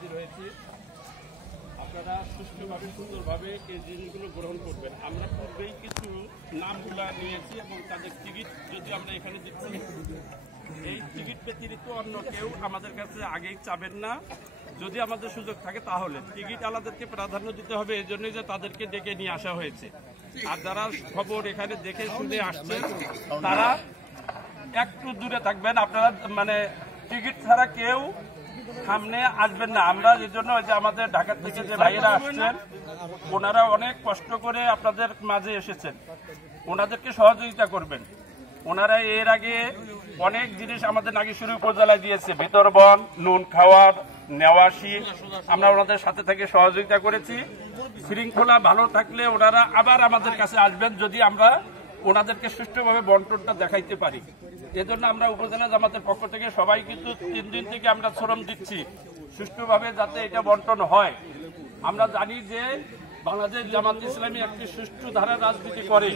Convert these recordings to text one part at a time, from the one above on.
হাজির হয়েছি। আপনারা সুষ্ঠুভাবে সুন্দরভাবে এই জিনিসগুলো গ্রহণ করবেন। আমরা পূর্বেই কিছু নামগুলা নিয়েছি এবং তাদের টিকিট যদি আমরা এখানে দিচ্ছি, এই টিকিট ব্যতিরিক্ত অন্য কেউ আমাদের কাছে আগেই চাবেন না। যদি আমাদের সুযোগ থাকে তাহলে টিকিট আলাদাকে প্রাধান্য দিতে হবে, এই জন্যই যে তাদেরকে ডেকে নিয়ে আসা হয়েছে। আর যারা খবর এখানে দেখে শুনে আসছেন তারা একটু দূরে থাকবেন। আপনারা মানে টিকিট ছাড়া কেউ সামনে আসবেন না। আমরা এই জন্য যে আমাদের ঢাকা থেকে যে ভাইয়েরা আসছেন ওনারা অনেক কষ্ট করে আপনাদের মাঝে এসেছেন, ওনাদেরকে সহযোগিতা করবেন। ওনারা এর আগে অনেক জিনিস আমাদের নাগেশ্বরী উপজেলায় দিয়েছে, ভিতরবন, নুন খাওয়ার, নেওয়াশি, আমরা ওনাদের সাথে থেকে সহযোগিতা করেছি। শৃঙ্খলা ভালো থাকলে ওনারা আবার আমাদের কাছে আসবেন যদি আমরা ওনাদেরকে সুষ্ঠুভাবে বন্টনটা দেখাইতে পারি। এজন্য আমরা উপজেলা জামাতের পক্ষ থেকে সবাই কিন্তু 3 দিন থেকে আমরা শ্রম দিচ্ছি সুষ্ঠুভাবে যাতে এটা বন্টন হয়। আমরা জানি যে বাংলাদেশ জামাত ইসলামী একটি সুষ্ঠু ধারার রাজনীতি করে,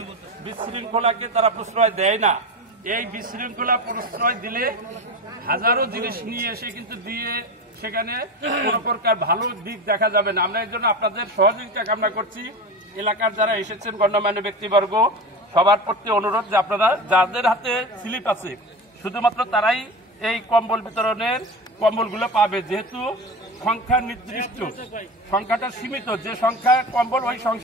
বিশৃঙ্খলাকে তারা প্রশ্রয় দেয় না। এই বিশৃঙ্খলা প্রশ্রয় দিলে হাজারো জিনিস নিয়ে এসে কিন্তু দিয়ে সেখানে কোনো প্রকার ভালো দিক দেখা যাবে না। আমরা এই জন্য আপনাদের সহযোগিতা কামনা করছি। এলাকার যারা এসেছেন গণ্যমান্য ব্যক্তিবর্গ সবার প্রতি অনুরোধ যে আপনারা যাদের হাতে স্লিপ আছে শুধুমাত্র তারাই এই কম্বল বিতরণের কম্বলগুলো পাবে, যেহেতু সংখ্যা নির্দিষ্ট, সংখ্যাটা সীমিত। যে সংখ্যা কম্বল ওই